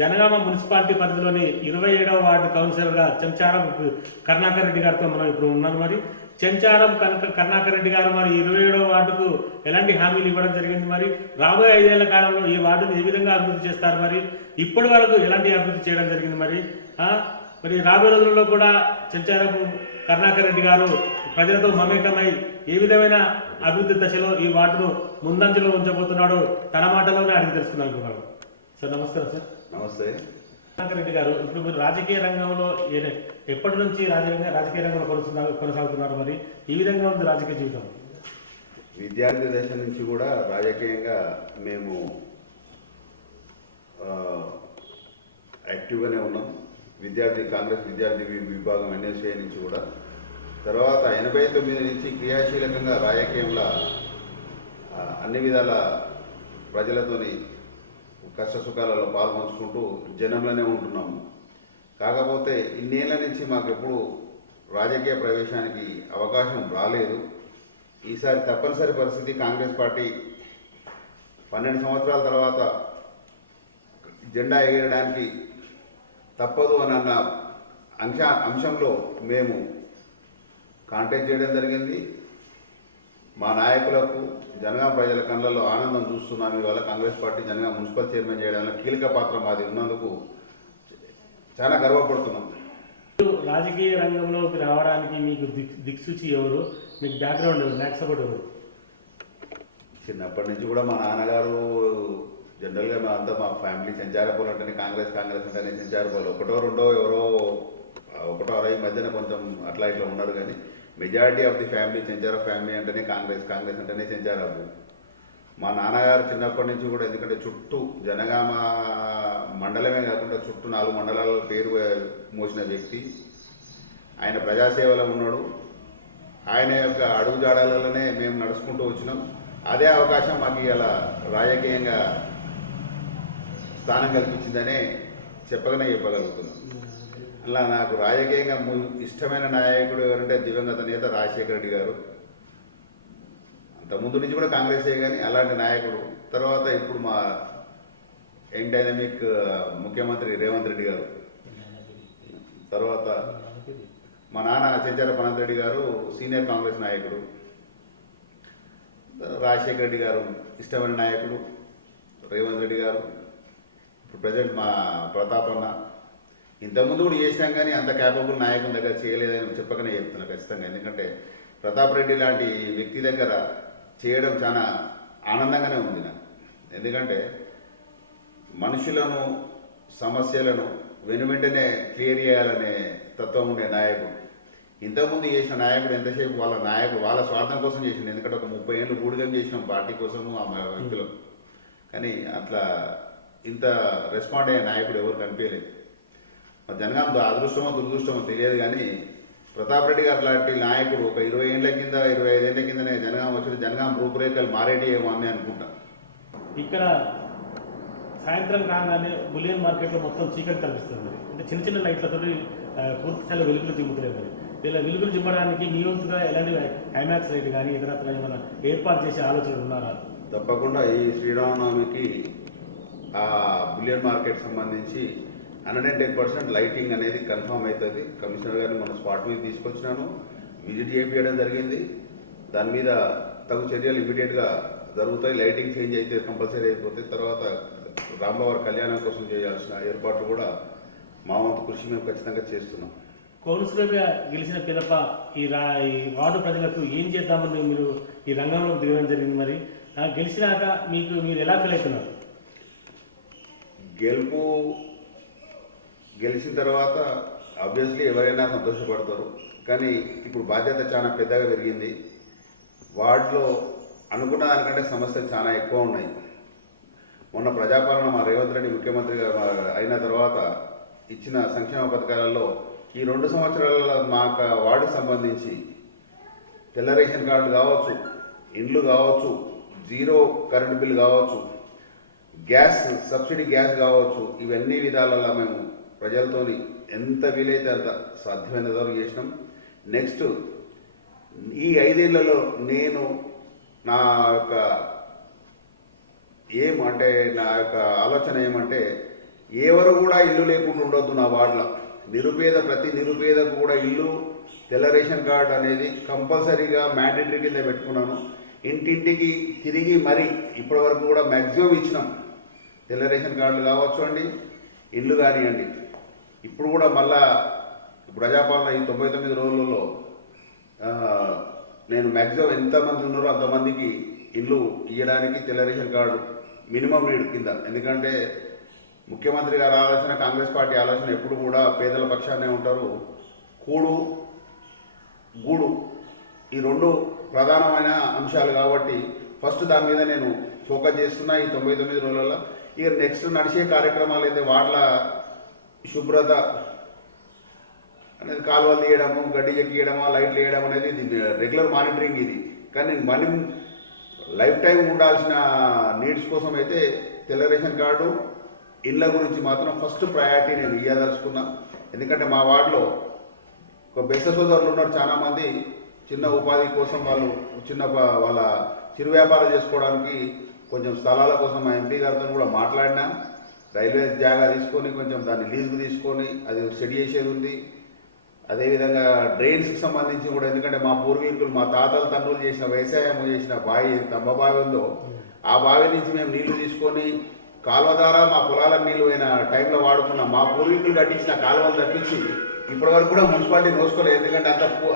Janagama municipality పరిధిలోని 27వ ward కౌన్సిలర్గా చెంచారం కరుణాకర్ రెడ్డి గారితో మనం ఇప్పుడు ఉన్నాను. మరి చెంచారం కరుణాకర్ రెడ్డి గారు మరి 27వ వార్డుకు ఎలాంటి హామీలు ఇవ్వడం జరిగింది, మరి రాబోయే 5 ఏళ్ల కాలంలో ఈ వార్డును ఏ విధంగా అభివృద్ధి చేస్తారు, మరి ఇప్పటి వరకు ఎలాంటి అభివృద్ధి చేయడం జరిగింది, మరి రాబోయే రోజుల్లో కూడా చెంచారం కరుణాకర్ రెడ్డి గారు ప్రజలతో మమేకమై ఏ విధమైన అభివృద్ధి దశలో ఈ వార్డును ముందంజలో ఉంచబోతున్నాడో తన మాటలోనే అడిగి తెలుసుకున్నాను. సార్ నమస్కారం. సార్ నమస్తే. కరుణాకర్ రెడ్డి గారు, ఇప్పుడు మీరు రాజకీయ రంగంలో ఎప్పటి నుంచి రాజకీయ రంగంలో కొనసాగుతున్నారు, మరి ఈ విధంగా ఉంది రాజకీయ జీవితం? విద్యార్థి దశ నుంచి కూడా రాజకీయంగా మేము యాక్టివ్గానే ఉన్నాం. కాంగ్రెస్ విద్యార్థి విభాగం ఎన్ఎస్ఏ నుంచి కూడా, తర్వాత 89 నుంచి క్రియాశీలకంగా రాజకీయంలో అన్ని విధాల ప్రజలతోని కష్ట సుఖాలలో పాల్పంచుకుంటూ జనంలోనే ఉంటున్నాము. కాకపోతే ఇన్నేళ్ల నుంచి మాకు ఎప్పుడు రాజకీయ ప్రవేశానికి అవకాశం రాలేదు. ఈసారి తప్పనిసరి పరిస్థితి, కాంగ్రెస్ పార్టీ 12 సంవత్సరాల తర్వాత జెండా ఎగరడానికి తప్పదు అని అన్న అంశంలో మేము కాంటాక్ట్ చేయడం జరిగింది. మా నాయకులకు, జనగామ ప్రజల కళ్ళల్లో ఆనందం చూస్తున్నాము. ఇవాళ Congress party Jangaon municipal chairman చేయడంలో కీలక పాత్ర మాది ఉన్నందుకు చాలా గర్వపడుతున్నాం. రాజకీయ రంగంలోకి రావడానికి మీకు దిక్సూచి ఎవరు, మీకు బ్యాక్గ్రౌండ్ ఎవరు, బ్యాక్ సపోర్ట్ ఎవరు? చిన్నప్పటి నుంచి కూడా మా నాన్నగారు జనరల్గా మా ఫ్యామిలీ చెంచారపోలు అంటేనే కాంగ్రెస్ అంటేనే చెంచారపోలు. ఒకటో రెండో ఎవరో ఒకటో అరవై మధ్యన కొంచెం అట్లా ఇట్లా ఉన్నారు, కానీ మెజారిటీ ఆఫ్ ది ఫ్యామిలీ చెంచార ఫ్యామిలీ అంటేనే కాంగ్రెస్ అంటేనే చెంచారాపు. మా నాన్నగారు చిన్నప్పటి నుంచి కూడా, ఎందుకంటే చుట్టూ జనగామ మండలమే కాకుండా చుట్టూ 4 మండలాల పేరు మోసిన వ్యక్తి. ఆయన ప్రజాసేవలో ఉన్నాడు. ఆయన యొక్క అడుగుజాడలలోనే మేము నడుచుకుంటూ వచ్చినాం. అదే అవకాశం మాకు ఇలా రాజకీయంగా స్థానం కల్పించిందనే చెప్పగలుగుతున్నాం. అలా నాకు రాజకీయంగా ఇష్టమైన నాయకుడు ఎవరంటే దివంగత నేత రాజశేఖర రెడ్డి గారు. అంతకుముందు నుంచి కూడా కాంగ్రెసే, కానీ అలాంటి నాయకుడు. తర్వాత ఇప్పుడు మా యంగ్ డైనమిక్ ముఖ్యమంత్రి రేవంత్ రెడ్డి గారు. తర్వాత మా నాన్న చెంచార పనంత్ రెడ్డి గారు సీనియర్ కాంగ్రెస్ నాయకుడు. రాజశేఖర రెడ్డి గారు ఇష్టమైన నాయకుడు. రేవంత్ రెడ్డి గారు, ఇప్పుడు ప్రజెంట్ మా ప్రతాపన్న. ఇంతకుముందు కూడా చేసినాం, కానీ అంత క్యాపబుల్ నాయకుని దగ్గర చేయలేదని చెప్పకనే చెప్తున్నా ఖచ్చితంగా. ఎందుకంటే ప్రతాప్ రెడ్డి లాంటి వ్యక్తి దగ్గర చేయడం చాలా ఆనందంగానే ఉంది నాకు. ఎందుకంటే మనుషులను, సమస్యలను వెనువెంటనే క్లియర్ చేయాలనే తత్వం ఉండే నాయకుడు. ఇంతకుముందు చేసిన నాయకుడు ఎంతసేపు వాళ్ళ స్వార్థం కోసం చేసిండు. ఎందుకంటే ఒక 30 ఏళ్ళు గూడిగం చేసినాం పార్టీ కోసము ఆ వ్యక్తులు, కానీ అట్లా ఇంత రెస్పాండ్ అయ్యే నాయకుడు ఎవరు కనిపించలేదు. జనగామ అదృష్టమో దురదృష్టమో తెలియదు, కానీ ప్రతాప్ రెడ్డి గారు లాంటి నాయకుడు ఒక 20 ఏళ్ల కింద 25 ఏళ్ల కిందనే జనగామ వచ్చి జనగామ రూపురేఖలు మారేటి ఏమో అని అనుకుంటా. ఇక్కడ సాయంత్రం కాగానే బులియన్ మార్కెట్లో మొత్తం చీకటి కనిపిస్తుంది. అంటే చిన్న చిన్న లైట్లతో పూర్తి స్థాయిలో వెలుగులు జిమ్ముతున్నాయి. మరి ఇలా వెలుగులు జిమ్మడానికి మీ వంతుగా ఎలాంటి ఐమాక్స్ లైట్ కానీ ఇతరత్ర ఏమైనా ఏర్పాటు చేసే ఆలోచనలు ఉన్నారా? తప్పకుండా ఈ శ్రీరామనవమికి ఆ బులియన్ మార్కెట్ సంబంధించి 110% లైటింగ్ అనేది కన్ఫర్మ్ అవుతుంది. కమిషనర్ గారిని మన స్పాట్ మీద తీసుకొచ్చినాను, విజిట్ చేయించడం జరిగింది. దాని మీద తగు చర్యలు ఇమీడియట్గా జరుగుతాయి. లైటింగ్ చేంజ్ అయితే కంపల్సరీ అయిపోతాయి. తర్వాత రామవారి కళ్యాణం కోసం చేయాల్సిన ఏర్పాట్లు కూడా మా వంతు కృషి మేము ఖచ్చితంగా చేస్తున్నాం. కౌన్సిలర్గా గెలిచిన పిదప ఈ వార్డు ప్రజలకు ఏం చేద్దామని మీరు ఈ రంగంలో దిగడం జరిగింది. మరి గెలిచినాక మీరు ఎలా ఫీల్ అవుతున్నారు? గెలిచిన తర్వాత ఆబ్వియస్లీ ఎవరైనా సంతోషపడతారు, కానీ ఇప్పుడు బాధ్యత చాలా పెద్దగా పెరిగింది. వార్డులో అనుకున్న దానికంటే సమస్యలు చాలా ఎక్కువ ఉన్నాయి. మొన్న ప్రజాపాలన మా రేవంత్ రెడ్డి ముఖ్యమంత్రిగా అయిన తర్వాత ఇచ్చిన సంక్షేమ పథకాలలో ఈ 2 సంవత్సరాల మా వార్డుకు సంబంధించి తెల్ల రేషన్ కార్డు కావచ్చు, ఇండ్లు కావచ్చు, 0 కరెంటు బిల్లు కావచ్చు, గ్యాస్ సబ్సిడీ గ్యాస్ కావచ్చు, ఇవన్నీ విధాలలో మేము ప్రజలతోని ఎంత వీలైతే అంత సాధ్యమైనంత వరకు చేసినాం. నెక్స్ట్ ఈ 5 ఏళ్లలో నేను నా యొక్క ఆలోచన ఏమంటే ఎవరు కూడా ఇల్లు లేకుండా ఉండొద్దు నా వార్డులో. ప్రతి నిరుపేదకు కూడా ఇల్లు, తెల్ల రేషన్ కార్డు అనేది కంపల్సరీగా మ్యాండేటరీ కింద పెట్టుకున్నాను. ఇంటింటికి తిరిగి మరి ఇప్పటి వరకు కూడా మ్యాక్సిమం ఇచ్చినాం. తెల్ల రేషన్ కార్డులు కావచ్చు అండి, ఇల్లు కానివ్వండి. ఇప్పుడు కూడా మళ్ళా ప్రజాపాలన ఈ 99 రోజులలో నేను మ్యాక్సిమం ఎంతమంది ఉన్నారో అంతమందికి ఇల్లు ఇవ్వడానికి తెల్ల రేషన్ కార్డు మినిమం నీడ్ కింద. ఎందుకంటే ముఖ్యమంత్రి గారి ఆలోచన, కాంగ్రెస్ పార్టీ ఆలోచన ఎప్పుడు కూడా పేదల పక్షాన్నే ఉంటారు. కూడు గూడు ఈ రెండు ప్రధానమైన అంశాలు కాబట్టి ఫస్ట్ దాని మీద నేను ఫోకస్ చేస్తున్నా ఈ 99 రోజులలో. ఇక నెక్స్ట్ నడిచే కార్యక్రమాలు అయితే వాట్ల శుభ్రత అనేది, కాలువలు తీయడము, గడ్డి ఎక్కియడమా, లైట్లు వేయడం అనేది రెగ్యులర్ మానిటరింగ్ ఇది. కానీ మనం లైఫ్ టైం ఉండాల్సిన నీడ్స్ కోసం అయితే తెల్ల రేషన్ కార్డు, ఇళ్ళ గురించి మాత్రం ఫస్ట్ ప్రయారిటీ నేను ఇవ్వదలుచుకున్నా. ఎందుకంటే మా వార్డులో ఒక బెస్త సోదరులు ఉన్నారు చాలామంది. చిన్న ఉపాధి కోసం వాళ్ళు వాళ్ళ చిరు వ్యాపారం చేసుకోవడానికి కొంచెం స్థలాల కోసం మా ఎంపీ గారితో కూడా మాట్లాడినా. రైల్వే జాగా తీసుకొని కొంచెం దాన్ని లీజుకు తీసుకొని అది సెట్ చేసేది ఉంది. అదేవిధంగా డ్రైన్స్కి సంబంధించి కూడా, ఎందుకంటే మా పూర్వీకులు, మా తాతల తండ్రులు చేసిన వ్యవసాయం చేసిన బావి, తమ్మ బావి ఉందో ఆ బావి నుంచి మేము నీళ్లు తీసుకొని కాలువ ద్వారా మా పొలాలకు నీళ్ళు అయిన టైంలో వాడుకున్నాం. మా పూర్వీకులు కట్టించిన కాలువలు తప్పించి ఇప్పటి వరకు కూడా మున్సిపాలిటీ నోసుకోలేదు. ఎందుకంటే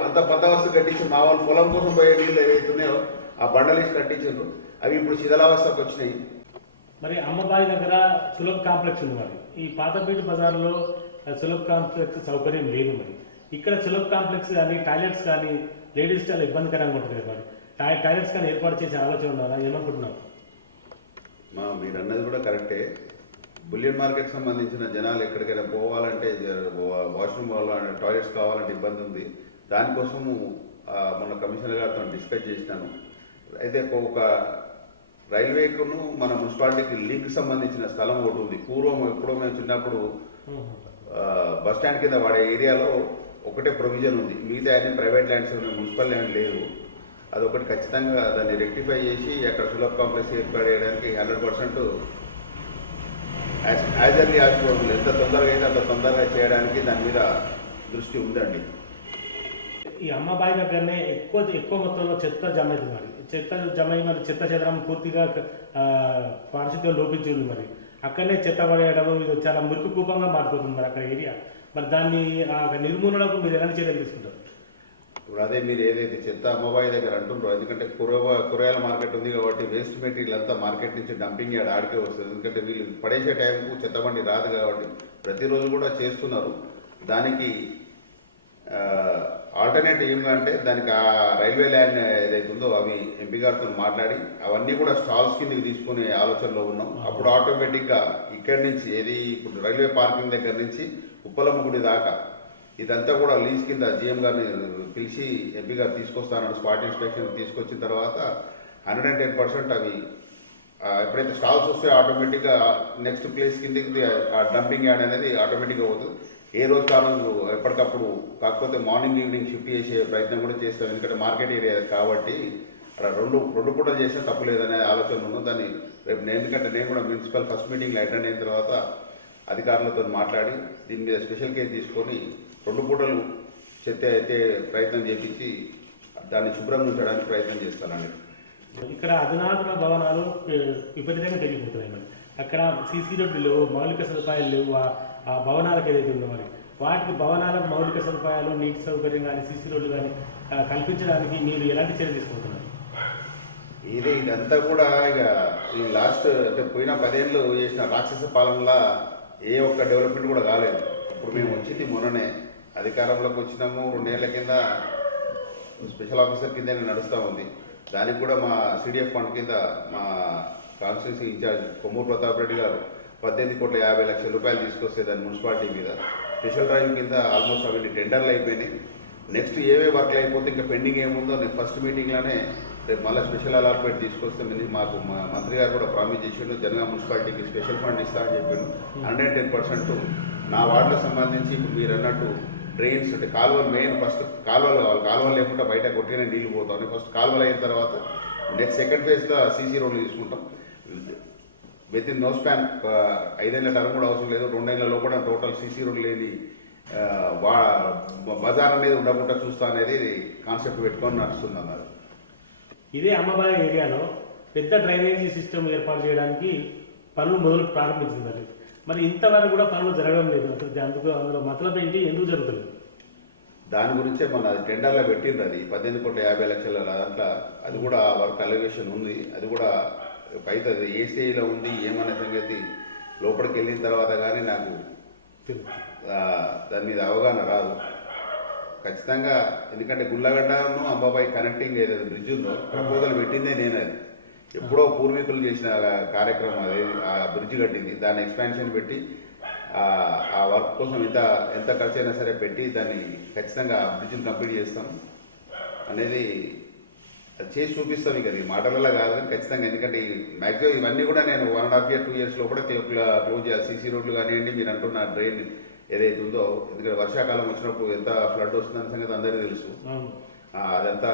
అంత బందోబస్తు కట్టించి మా వాళ్ళు పొలం కోసం పోయే నీళ్ళు ఏవైతున్నాయో ఆ బండలేసి కట్టించారు. అవి ఇప్పుడు శిథిలావస్థకు వచ్చినాయి. మరి అమ్మబాయి దగ్గర సులభ్ కాంప్లెక్స్ ఉంది. మరి ఈ పాతపేట బజార్లో సులభ్ కాంప్లెక్స్ సౌకర్యం లేదు. మరి ఇక్కడ సులభ్ కాంప్లెక్స్ కానీ టాయిలెట్స్ కానీ లేడీస్ చాలా ఇబ్బందికరంగా ఉంటుంది కదా. మరి టాయిలెట్స్ కానీ ఏర్పాటు చేసే ఆలోచన ఉండాలా, ఏమనుకుంటున్నాం? మీరు అన్నది కూడా కరెక్టే. బులియన్ మార్కెట్ సంబంధించిన జనాలు ఎక్కడికైనా పోవాలంటే వాష్రూమ్ టాయిలెట్స్ కావాలంటే ఇబ్బంది ఉంది. దానికోసము మొన్న కమిషనర్ గారితో డిస్కస్ చేసినాను. అయితే ఒక రైల్వేకును మన మున్సిపాలిటీకి లింక్ సంబంధించిన స్థలం ఒకటి ఉంది. పూర్వం ఎప్పుడో మేము చిన్నప్పుడు బస్ స్టాండ్ కింద వాడే ఏరియాలో ఒకటే ప్రొవిజన్ ఉంది. మిగతా అన్ని ప్రైవేట్ ల్యాండ్స్ ఉన్నాయి, మున్సిపల్ ల్యాండ్ లేదు. అదొకటి ఖచ్చితంగా దాన్ని రెక్టిఫై చేసి అక్కడ సులభ్ కాంప్లెక్స్ ఏర్పాటు చేయడానికి 100% యాజ్ ఎర్లీ యాజ్ పాసిబుల్, ఎంత తొందరగా అయితే అంత తొందరగా చేయడానికి దాని మీద దృష్టి ఉందండి. ఈ అమ్మబాయి దగ్గరనే ఎక్కువ మొత్తంలో చెత్త జమ అవుతుంది. మరి చెత్త జమ అయ్యి మరి చెత్త చెదరం పూర్తిగా పారిశుద్ధ్యం లోపించి ఉంది. మరి అక్కడనే చెత్త పడేయడం ఇది చాలా మురికి కూపంగా మారిపోతుంది మరి అక్కడ ఏరియా. మరి దాన్ని నిర్మూలనకు మీరు ఎలాంటి చర్యలు తీసుకుంటారు? ఇప్పుడు అదే మీరు ఏదైతే చెత్త అమ్మబాయి దగ్గర అంటుండ్రో, ఎందుకంటే కూరగాయల మార్కెట్ ఉంది కాబట్టి వేస్ట్ మెటీరియల్ అంతా మార్కెట్ నుంచి డంపింగ్ యార్డ్ ఆడికే వస్తుంది. ఎందుకంటే వీళ్ళు పడేసే టైంకు చెత్త బండి రాదు కాబట్టి ప్రతిరోజు కూడా చేస్తున్నారు. దానికి ఆల్టర్నేట్ ఏమిటంటే దానికి ఆ రైల్వే ల్యాండ్ ఏదైతే ఉందో అవి ఎంపీ గారితో మాట్లాడి అవన్నీ కూడా స్టాల్స్ కిందకి తీసుకునే ఆలోచనలో ఉన్నాం. అప్పుడు ఆటోమేటిక్గా ఇక్కడి నుంచి ఇప్పుడు రైల్వే పార్కింగ్ దగ్గర నుంచి ఉప్పలమ్మ గుడి దాకా ఇదంతా కూడా లీజ్ కింద జీఎం గారిని పిలిచి ఎంపీ గారు తీసుకొస్తానని స్పాట్ ఇన్స్పెక్షన్ తీసుకొచ్చిన తర్వాత 110% అవి ఎప్పుడైతే స్టాల్స్ వస్తే ఆటోమేటిక్గా నెక్స్ట్ ప్లేస్ కిందకి ఆ డంపింగ్ యార్డ్ అనేది ఆటోమేటిక్గా అవుతుంది. ఏ రోజు కారణం ఎప్పటికప్పుడు, కాకపోతే మార్నింగ్ ఈవినింగ్ షిఫ్ట్ చేసే ప్రయత్నం కూడా చేస్తాం. ఎందుకంటే మార్కెట్ ఏరియా కాబట్టి అక్కడ రెండు పూటలు చేస్తే తప్పులేదనే ఆలోచన ఉన్నాం. దాన్ని రేపు ఎందుకంటే నేను కూడా మున్సిపల్ ఫస్ట్ మీటింగ్లో అటెండ్ అయిన తర్వాత అధికారులతో మాట్లాడి దీని మీద స్పెషల్ కేర్ తీసుకొని 2 పూటలు చెత్త అయితే ప్రయత్నం చేపించి దాన్ని శుభ్రంగా ఉంచడానికి ప్రయత్నం చేస్తానండి. ఇక్కడ అధునాతన భవనాలు విపరీతంగా పెరిగిపోతున్నాయి. మరి అక్కడ సీసీ రోడ్లు లేవు, మౌలిక సదుపాయాలు లేవు. ఆ భవనాలకు ఏదైతే ఉందో మరి వాటికి భవనాలకు మౌలిక సదుపాయాలు, నీటి సౌకర్యం కానీ, సీసీ రోడ్లు కానీ కల్పించడానికి మీరు ఎలాంటి చర్యలు తీసుకుంటున్నారు? ఇదంతా కూడా ఇక ఈ లాస్ట్ అంటే పోయిన 10 ఏళ్ళు చేసిన రాక్షస పాలనలా ఏ ఒక్క డెవలప్మెంట్ కూడా కాలేదు. ఇప్పుడు మేము వచ్చింది మొన్ననే అధికారంలోకి వచ్చినాము. 2 ఏళ్ల కింద స్పెషల్ ఆఫీసర్ కింద నడుస్తూ ఉంది. దానికి కూడా మా సిడిఎఫ్ ఫండ్ కింద మా కాన్స్టిట్యూన్సీ ఇన్ఛార్జ్ కొమ్మూరు ప్రతాప్ రెడ్డి గారు 18,50,00,000 రూపాయలు తీసుకొస్తే దాని మున్సిపాలిటీ మీద స్పెషల్ డ్రైవ్ కింద ఆల్మోస్ట్ అవన్నీ టెండర్లు అయిపోయినాయి. నెక్స్ట్ ఏవే వర్క్లు అయిపోతే ఇంకా పెండింగ్ ఏముందో నేను ఫస్ట్ మీటింగ్లోనే రేపు మళ్ళీ స్పెషల్ అలాట్మెంట్ తీసుకొస్తామని మాకు మా మంత్రి గారు కూడా ప్రామిస్ చేసిండు. జనగాం మున్సిపాలిటీకి స్పెషల్ ఫండ్ ఇస్తామని చెప్పిండు. 110% నా వార్డులకు సంబంధించి ఇప్పుడు మీరు అన్నట్టు డ్రైన్స్ అంటే కాలువలు మెయిన్ ఫస్ట్ కాలువలు కావాలి. కాలువలు లేకుండా బయట కొట్టిన నీళ్ళు పోతాం. ఫస్ట్ కాలువలు అయిన తర్వాత నెక్స్ట్ సెకండ్ ఫేజ్లో సీసీ రోడ్లు తీసుకుంటాం. విత్ ఇన్ నో స్పాన్ 5 ఏళ్ల టర్మ్ కూడా అవసరం లేదు, 2 ఏళ్లలో కూడా టోటల్ సీసీ రోడ్ లేని బజార్ అనేది ఉండకుండా చూస్తా అనేది కాన్సెప్ట్ పెట్టుకొని నడుస్తుంది అన్నారు. ఇదే అమ్మబాయి ఏరియాలో పెద్ద డ్రైనేజీ సిస్టమ్ ఏర్పాటు చేయడానికి పనులు మొదలు ప్రారంభించింది. మరి ఇంతవరకు కూడా పనులు జరగడం లేదు. అసలు అందులో మతలబ్ ఏంటి, ఎందుకు జరుగుతుంది? దాని గురించే మన టెండర్లో పెట్టింది, అది 18,50,00,000 దాంట్లో. అది కూడా వర్క్ అలిగేషన్ ఉంది, అది కూడా అవుతుంది. ఏ స్టేజ్లో ఉంది ఏమనే సంగతి లోపలికి వెళ్ళిన తర్వాత కానీ నాకు దాని మీద అవగాహన రాదు ఖచ్చితంగా. ఎందుకంటే గుళ్ళగడ్డను అంబాబాయి కనెక్టింగ్ ఏదైతే బ్రిడ్జ్ ఉందో ప్రపోజల్ పెట్టిందే నేను. అది ఎప్పుడో పూర్వీకులు చేసిన కార్యక్రమం, అది ఆ బ్రిడ్జ్ కట్టింది. దాన్ని ఎక్స్పాన్షన్ పెట్టి ఆ వర్క్ కోసం ఎంత ఖర్చు అయినా సరే పెట్టి దాన్ని ఖచ్చితంగా ఆ బ్రిడ్జ్ని కంప్లీట్ చేస్తాం అనేది చేసి చూపిస్తాం. ఇక అది మాటలలో కాదు కానీ ఖచ్చితంగా. ఎందుకంటే మ్యాక్సిమం ఇవన్నీ కూడా నేను 1.5 years 2 years కూడా క్లోజ్ చేయాలి. సీసీ రోడ్లు కానివ్వండి, మీరు అంటున్న డ్రైన్ ఏదైతే ఉందో, ఎందుకంటే వర్షాకాలం వచ్చినప్పుడు ఎంత ఫ్లడ్ వస్తుందన్న సంగతి అందరికీ తెలుసు. అదంతా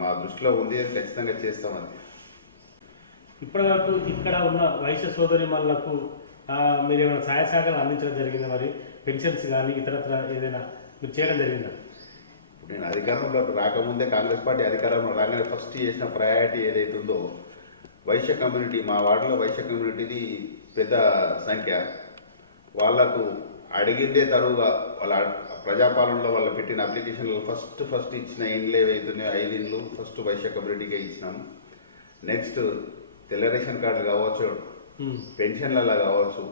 మా దృష్టిలో ఉంది, అది ఖచ్చితంగా చేస్తామని. ఇప్పటి వరకు ఇక్కడ ఉన్న వైశ్య సోదరి మళ్ళకు మీరు ఏమైనా సహాయ సహకారాలు అందించడం జరిగిందా? మరి పెన్షన్స్ కానీ ఇతరత్ర ఏదైనా మీరు చేయడం జరిగిందా? నేను అధికారంలోకి రాకముందే, కాంగ్రెస్ పార్టీ అధికారంలో రాగానే ఫస్ట్ చేసిన ప్రయారిటీ ఏదైతే ఉందో వైశ్య కమ్యూనిటీ, మా వార్డులో వైశ్య కమ్యూనిటీది పెద్ద సంఖ్య. వాళ్లకు అడిగిందే తరువుగా వాళ్ళ ప్రజాపాలనలో వాళ్ళు పెట్టిన అప్లికేషన్లో ఫస్ట్ ఇచ్చిన ఇండ్లు ఏవైతున్నాయో 5 ఇండ్లు ఫస్ట్ వైశ్య కమ్యూనిటీగా ఇచ్చినాము. నెక్స్ట్ తెల్ల రేషన్ కార్డులు కావచ్చు, పెన్షన్లలో కావచ్చు,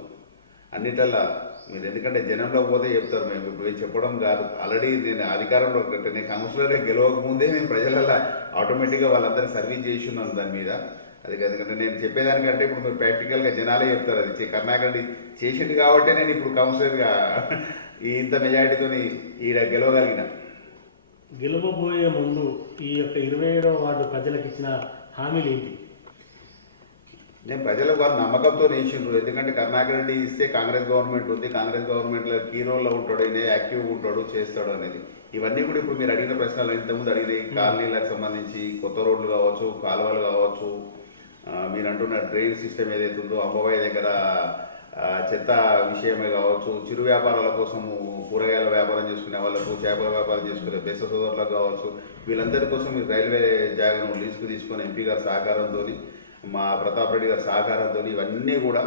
అన్నిటల్లా మీరు ఎందుకంటే జనంలో పోతే చెప్తారు, మేము ఇప్పుడు చెప్పడం కాదు. ఆల్రెడీ నేను అధికారంలో నేను కౌన్సిలరే గెలవక ముందే నేను ప్రజలలో ఆటోమేటిక్గా వాళ్ళందరికీ సర్వీస్ చేసి ఉన్నాను దాని మీద. అది ఎందుకంటే నేను చెప్పేదానికంటే ఇప్పుడు మీరు ప్రాక్టికల్గా జనాలే చెప్తారు. అది కరుణాకర్ చేసింది కాబట్టి నేను ఇప్పుడు కౌన్సిలర్గా ఇంత మెజారిటీతో ఈడ గెలవగలిగిన. గెలవబోయే ముందు ఈ యొక్క 27వ వార్డు ప్రజలకు ఇచ్చిన హామీలు ఏంటి? నేను ప్రజలకు వారు నమ్మకంతో వేసిండ్రు. ఎందుకంటే కరుణాకర్ రెడ్డి ఇస్తే కాంగ్రెస్ గవర్నమెంట్ ఉంది, కాంగ్రెస్ గవర్నమెంట్లో కీ రోల్లో ఉంటాడు, యాక్టివ్గా ఉంటాడు, చేస్తాడు అనేది. ఇవన్నీ కూడా ఇప్పుడు మీరు అడిగిన ప్రశ్నలు ఇంతకుముందు అడిగినాయి. కాలనీలకు సంబంధించి కొత్త రోడ్లు కావచ్చు, కాలువలు కావచ్చు, మీరు అంటున్న డ్రైన్ సిస్టమ్ ఏదైతే ఉందో, అంబాబాయి దగ్గర చెత్త విషయమే కావచ్చు, చిరు వ్యాపారాల కోసము కూరగాయల వ్యాపారం చేసుకునే వాళ్ళకు, చేపల వ్యాపారం చేసుకునే బెస్త సోదరులకు కావచ్చు, వీళ్ళందరి కోసం మీరు రైల్వే జాగాను లీజుకు తీసుకొని ఎంపీ గారి సహకారంతో, మా ప్రతాప్ రెడ్డి గారి సహకారంతో ఇవన్నీ కూడా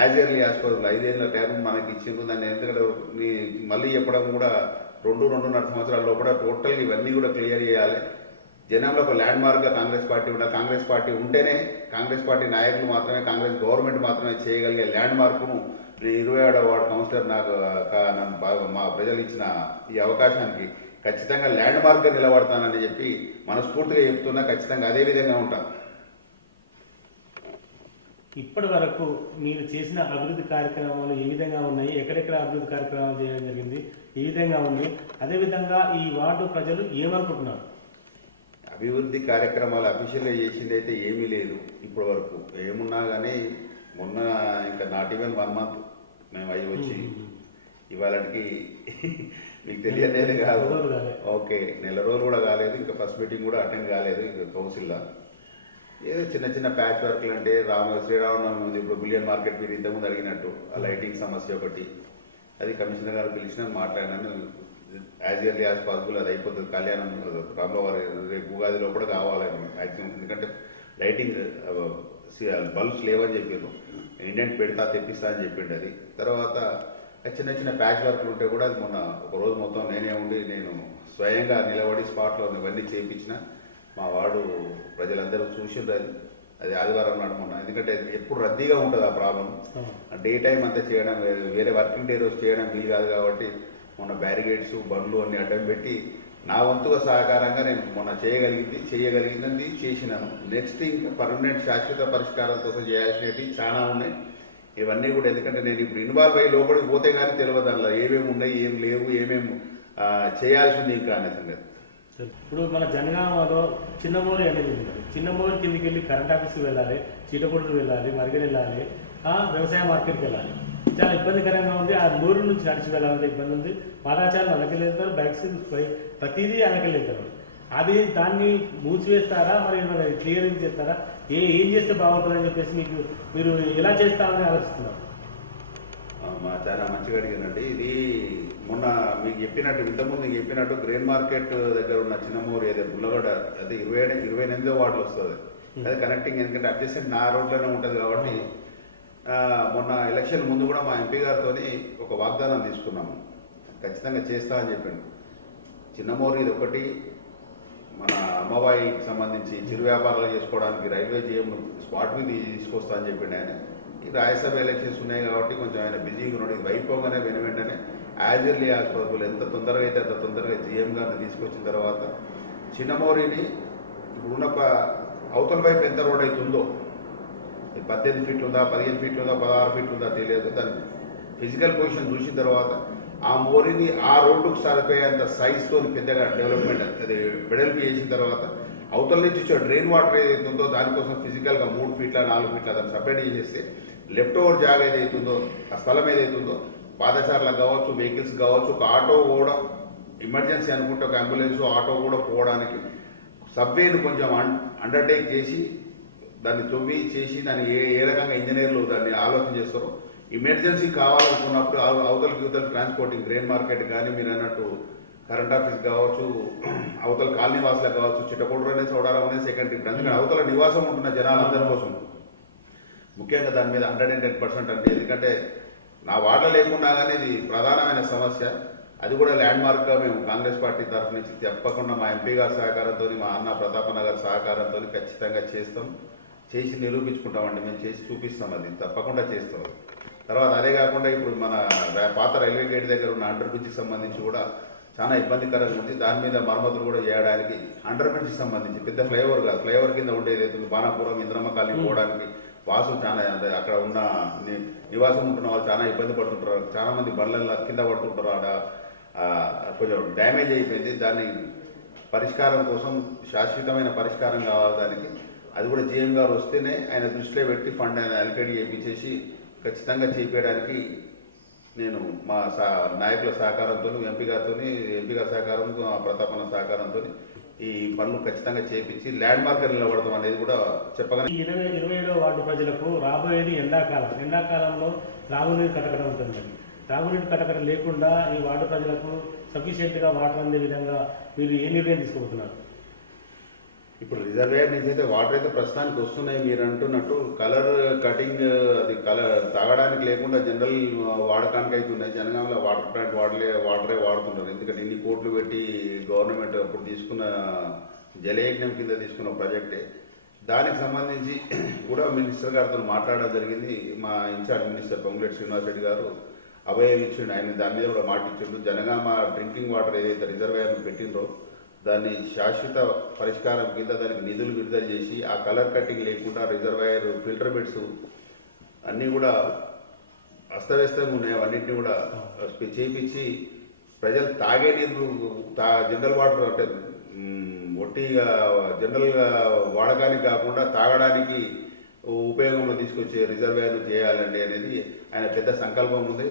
యాజ్ ఎర్లీ యాజ్ పాసిబుల్ 5 ఏళ్ళ టైం మనకి ఇచ్చిండ్రు. దాన్ని ఎందుకంటే మళ్ళీ చెప్పడం కూడా 2-2.5 సంవత్సరాల్లో కూడా టోటల్ ఇవన్నీ కూడా క్లియర్ చేయాలి. జనంలో ఒక ల్యాండ్ మార్క్గా కాంగ్రెస్ పార్టీ ఉండాలి. కాంగ్రెస్ పార్టీ ఉంటేనే, కాంగ్రెస్ పార్టీ నాయకులు మాత్రమే, కాంగ్రెస్ గవర్నమెంట్ మాత్రమే చేయగలిగే ల్యాండ్ మార్కును 27వ వార్డు కౌన్సిలర్ మా ప్రజలు ఇచ్చిన ఈ అవకాశానికి ఖచ్చితంగా ల్యాండ్ మార్క్గా నిలబడతానని చెప్పి మనస్ఫూర్తిగా చెప్తున్నా. ఖచ్చితంగా అదే విధంగా ఉంటాను. ఇప్పటి వరకు మీరు చేసిన అభివృద్ధి కార్యక్రమాలు ఏ విధంగా ఉన్నాయి? ఎక్కడెక్కడ అభివృద్ధి కార్యక్రమాలు చేయడం జరిగింది? ఏ విధంగా ఉంది? అదేవిధంగా ఈ వార్డు ప్రజలు ఏమనుకుంటున్నారు? అభివృద్ధి కార్యక్రమాలు అఫీషియల్గా చేసింది అయితే ఏమీ లేదు ఇప్పటి వరకు. ఏమున్నా కానీ మొన్న ఇంకా నాట్ ఈవెన్ 1 month మేము అవి వచ్చి ఇవాళకి మీకు తెలియలేదు కాదు. ఓకే, నెల రోజులు కూడా కాలేదు. ఇంకా ఫస్ట్ మీటింగ్ కూడా అటెండ్ కాలేదు కౌన్సిల్లో. ఏదో చిన్న ప్యాచ్ వర్క్లు అంటే శ్రీరామనవమి ఉంది, ఇప్పుడు బిలియన్ మార్కెట్ మీరు ఇంతకుముందు అడిగినట్టు ఆ లైటింగ్ సమస్య ఒకటి, అది కమిషనర్ గారు పిలిచిన మాట్లాడినాను. యాజ్ ఎర్లీ యాజ్ పాసిబుల్ అది అయిపోతుంది. కళ్యాణం రామవారి రేపు ఉగాదిలో కూడా కావాలని మ్యాక్సిమం. ఎందుకంటే లైటింగ్ బల్బ్స్ లేవని చెప్పారు, ఇండెంట్ పెడతా తెప్పిస్తా అని చెప్పిండు. అది తర్వాత చిన్న ప్యాచ్ వర్క్లు ఉంటే కూడా అది మొన్న ఒక రోజు మొత్తం నేనే ఉండి నేను స్వయంగా నిలబడి స్పాట్లో ఇవన్నీ చేయించిన. మా వార్డు ప్రజలందరూ చూసిండ్రు. అది ఆదివారం నాడు మొన్న. ఎందుకంటే ఎప్పుడు రద్దీగా ఉంటుంది ఆ ప్రాబ్లం. డే టైం అంతా చేయడం, వేరే వర్కింగ్ డే రోజు చేయడం వీలు కాదు కాబట్టి మొన్న బ్యారిగేడ్స్ బండ్లు అన్ని అడ్డం పెట్టి నా వంతుగా సహకారంగా నేను మొన్న చేయగలిగింది చేసినాను. నెక్స్ట్ ఇంకా పర్మనెంట్ శాశ్వత పరిష్కారం కోసం చేయాల్సినవి చాలా ఉన్నాయి. ఇవన్నీ కూడా ఎందుకంటే నేను ఇప్పుడు ఇన్వాల్వ్ అయ్యి లోపలికి పోతే కానీ తెలియదు అందులో ఏమేమి ఉన్నాయి, ఏం లేవు, ఏమేమి చేయాల్సి ఉంది ఇంకా అనే సంగతి. ఇప్పుడు మన జనగామలో చిన్నమూరి అనేది ఉంది. చిన్నమూరి కిందికి వెళ్ళి కరెంట్ ఆఫీస్కి వెళ్ళాలి, చీటపొడుకు వెళ్ళాలి, మరిగెలు వెళ్ళాలి, వ్యవసాయ మార్కెట్కి వెళ్ళాలి. చాలా ఇబ్బందికరంగా ఉంది. ఆ మూరు నుంచి నడిచి వెళ్ళాలంటే ఇబ్బంది ఉంది. పాదాచారులు అనకెళ్ళి వెళ్తారు, బైక్స్ ప్రతిదీ అనకెళ్ళి వెళ్తారు. దాన్ని మూసివేస్తారా, మరి క్లియరింగ్ చేస్తారా? ఏం చేస్తే బాగుంటుందని చెప్పేసి మీరు ఎలా చేస్తామని ఆలోచిస్తున్నారు? మా చాలా మంచిగా అడిగినండి. ఇది మొన్న మీకు చెప్పినట్టు ఇంతకుముందు మీకు చెప్పినట్టు గ్రెయిన్ మార్కెట్ దగ్గర ఉన్న చిన్నమూరు ఏదో బుల్లగడ అది 28వ వార్డులో వస్తుంది. అది కనెక్టింగ్, ఎందుకంటే అడ్జస్టెంట్ నా రోడ్లోనే ఉంటుంది కాబట్టి మొన్న ఎలక్షన్ ముందు కూడా మా ఎంపీ గారితో ఒక వాగ్దానం తీసుకున్నాము, ఖచ్చితంగా చేస్తా అని చెప్పిండు. చిన్నమూరు ఇది ఒకటి, మన అమ్మవాయికి సంబంధించి చిరు వ్యాపారాలు చేసుకోవడానికి రైల్వే జీఎం స్పాట్ మీద తీసుకొస్తా అని చెప్పిండు ఆయన. ఈ రాజ్యసభ ఎలక్షన్స్ ఉన్నాయి కాబట్టి కొంచెం ఆయన బిజీగా ఉన్నాడు. ఇది అయిపోగానే వెంటనే యాజ్ ఎర్లీ యాజ్ పాసిబుల్ ఎంత తొందరగా అయితే అంత తొందరగా జీఎం గారిని తీసుకొచ్చిన తర్వాత చిన్నమూరిని ఇప్పుడున్న అవతల వైపు ఎంత రోడ్ అవుతుందో, 18 ఫీట్లు ఉందా, 15 ఫీట్లు ఉందా, 16 ఫీట్లు ఉందా తెలియదు, దాని ఫిజికల్ పొజిషన్ చూసిన తర్వాత ఆ మోరీని ఆ రోడ్డుకు సరిపోయేంత సైజ్తో పెద్దగా డెవలప్మెంట్ అది వెడల్పు చేసిన తర్వాత అవతల నుంచి వచ్చే డ్రైన్ వాటర్ ఏదైతుందో దానికోసం ఫిజికల్గా 3 ఫీట్ల 4 ఫీట్ల దాన్ని సపరేట్ చేసేస్తే లెఫ్ట్ ఓవర్ జాగా ఏదైతుందో ఆ స్థలం ఏదైతుందో పాదచారులకు కావచ్చు, వెహికల్స్ కావచ్చు, ఒక ఆటో కూడా ఎమర్జెన్సీ అనుకుంటే ఒక అంబులెన్స్ ఆటో కూడా పోవడానికి సబ్వేను కొంచెం అండర్టేక్ చేసి దాన్ని తవ్వి చేసి దాన్ని ఏ రకంగా ఇంజనీర్లు దాన్ని ఆలోచన చేస్తారో ఎమర్జెన్సీ కావాలనుకున్నప్పుడు అవతలకి యువతల ట్రాన్స్పోర్టింగ్ గ్రెయిన్ మార్కెట్ కానీ మీరు అన్నట్టు కరెంట్ ఆఫీస్ కావచ్చు, అవతల కాలనీ వాసులకు కావచ్చు, చిట్టకూడరు అనేది చౌడారం అనేది సెకండరీ. అందుకని అవతల నివాసం ఉంటున్న జనాలందరి కోసం ముఖ్యంగా దాని మీద 110% అంటే, ఎందుకంటే నా వార్డులో లేకున్నా కానీ ఇది ప్రధానమైన సమస్య. అది కూడా ల్యాండ్ మార్క్గా మేము కాంగ్రెస్ పార్టీ తరఫు నుంచి తప్పకుండా మా ఎంపీ గారి సహకారంతో, మా అన్న ప్రతాపన్న గారి సహకారంతో ఖచ్చితంగా చేస్తాం, చేసి నిరూపించుకుంటామండి. మేము చేసి చూపిస్తాం, అది తప్పకుండా చేస్తాం. తర్వాత అదే కాకుండా ఇప్పుడు మన పాత రైల్వే గేట్ దగ్గర ఉన్న అండర్ బ్రిడ్జ్కి సంబంధించి కూడా చాలా ఇబ్బందికరంగా ఉంది. దాని మీద మరమ్మతులు కూడా చేయడానికి అండర్ బ్రిడ్జ్కి సంబంధించి పెద్ద ఫ్లైఓవర్ కాదు, ఫ్లైఓవర్ కింద ఉండేది బాణాపురం ఇంద్రమ్మ కాలనీ పోవడానికి వాసు చాలా అక్కడ ఉన్న నివాసం ఉంటున్న వాళ్ళు చాలా ఇబ్బంది పడుతుంటారు. చాలా మంది బండ్ల కింద పడుతుంటారు. ఆడ కొంచెం డ్యామేజ్ అయిపోయింది. దాన్ని పరిష్కారం కోసం శాశ్వతమైన పరిష్కారం కావాలి దానికి. అది కూడా జీఎం గారు వస్తేనే ఆయన దృష్టిలో పెట్టి ఫండ్ అలికేట్ చేయించేసి ఖచ్చితంగా చేయించడానికి నేను మా నాయకుల సహకారంతో, ఎంపీ గారి సహకారంతో, ప్రతాపన్న సహకారంతో ఈ పనులు ఖచ్చితంగా చేయించి ల్యాండ్ మార్కెట్ నిలబడతాం అనేది కూడా చెప్పగానే. 27వ వార్డు ప్రజలకు రాబోయేది ఎండాకాలంలో త్రాగునీరు కటకడ ఉంటుందండి. త్రాగునీరు కటకడ లేకుండా ఈ వార్డు ప్రజలకు సఫిషియెంట్గా వాటర్ అందే విధంగా మీరు ఏ నిర్ణయం తీసుకోబోతున్నారు? ఇప్పుడు రిజర్వేయర్ నుంచి అయితే వాటర్ అయితే ప్రస్తుతానికి వస్తున్నాయి. మీరు అంటున్నట్టు కలర్ కటింగ్ అది కలర్ తాగడానికి లేకుండా జనరల్ వాడకానికి అయితే ఉన్నాయి. జనగాంలో వాటర్ ప్లాంట్ వాటరే వాడుతుంటారు. ఎందుకంటే ఇన్ని కోట్లు పెట్టి గవర్నమెంట్ అప్పుడు తీసుకున్న జలయజ్ఞం కింద తీసుకున్న ప్రాజెక్టే. దానికి సంబంధించి కూడా మినిస్టర్ గారితో మాట్లాడడం జరిగింది. మా ఇన్ఛార్జ్ మినిస్టర్ పొంగులేటి శ్రీనివాస్ రెడ్డి గారు అభయం ఇచ్చిండు. ఆయన దాని మీద కూడా మాట ఇచ్చిండు. జనగామ డ్రింకింగ్ వాటర్ ఏదైతే రిజర్వేయర్ని పెట్టిండ్రో దాన్ని శాశ్వత పరిష్కారం కింద దానికి నిధులు విడుదల చేసి ఆ కలర్ కటింగ్ లేకుండా రిజర్వాయర్ ఫిల్టర్ బెడ్స్ అన్నీ కూడా అస్తవ్యస్తంగా ఉన్నాయి. అవన్నింటినీ కూడా చేయించి ప్రజలు తాగే నీరు జనరల్ వాటర్ అంటే ఒట్టిగా జనరల్గా వాడకానికి కాకుండా తాగడానికి ఉపయోగంలో తీసుకొచ్చే రిజర్వాయర్లు చేయాలండి అనేది ఆయన పెద్ద సంకల్పం ఉంది.